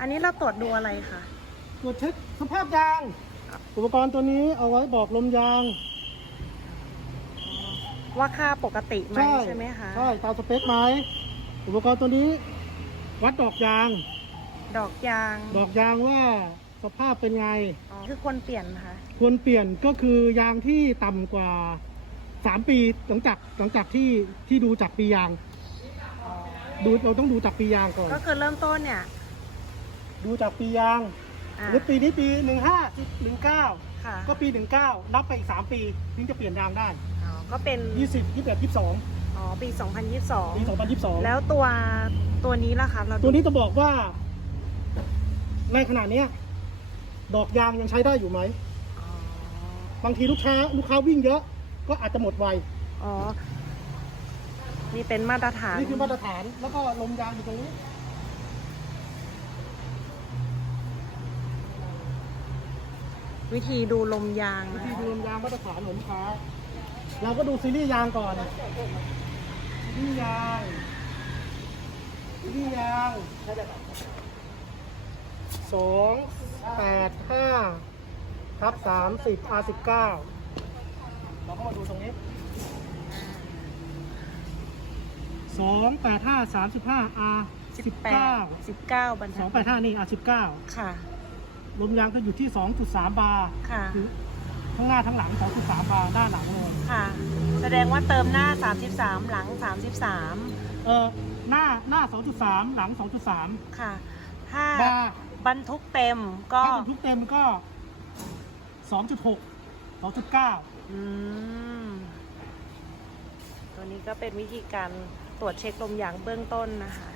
อันนี้เราตรวจดูอะไรคะตรวจเช็คสภาพยาง อุปกรณ์ตัวนี้เอาไว้บอกลมยางว่าค่าปกติไหมใช่ไหมคะใช่ตามสเปคไหมอุปกรณ์ตัวนี้ วัดดอกยาง ดอกยาง ดอกยางว่าสภาพเป็นไงอ๋อคือควรเปลี่ยนนะคะควรเปลี่ยนก็คือยางที่ต่ำกว่า3ปีหลังจากหลังจากที่ที่ดูจากปียาง ดูเราต้องดูจากปียางก่อน ก็คือเริ่มต้นเนี่ย ดูจากปียางอะหรือปีนี้ปีหนึ่งห้าหนึ่งเก้าค่ะก็ปีหนึ่งเก้านับไปอีกสามปีถึงจะเปลี่ยนยางได้ อ๋อก็เป็นยี่สิบยี่สิบเอ็ดยี่สิบสองอ๋อปี ปีสอง2022พันยี่สิบสองแล้วตัวตัวนี้ล่ะคะเราตัวนี้จะบอกว่า ในขณะเนี้ย ดอกยางยังใช้ได้อยู่ไหม อ๋อบางทีลูกค้าลูกค้าวิ่งเยอะ ก็อาจจะหมดไว อ๋อนี่เป็นมาตรฐาน นี่คือมาตรฐานแล้วก็ลมยางอยู่ตรงนี้ วิธีดูลมยางวินะธีคะดูลมยางมาตรฐานของลูกค้า เราก็ดูซีรีส์ยางก่อนซีรีส์ยางซีรีส์ยางสองแปดห้าทับสามสิบ R สิบเก้าเราก็มาดูตรงนี้สองแปดห้าสามสิบห้า R สิบเก้า18 19บรรสทัองดแปดห้านี่ R สิบเก้าค่ะ ลมยางก็อยู่ที่สองจุดสามบาร์ค่ะ คือทั้งหน้าทั้งหลังสองจุดสามบาร์ด้านหลังเลยค่ะ แสดงว่าเติมหน้า 33 หลัง 33 เออหน้าหน้า 2.3 หลัง 2.3 ค่ะ ถ้าบาร์บรรทุกเต็มก็ ถ้าบรรทุกเต็มก็ 2.6 2.9 อืม ตัวนี้ก็เป็นวิธีการตรวจเช็คลมยางเบื้องต้นนะคะ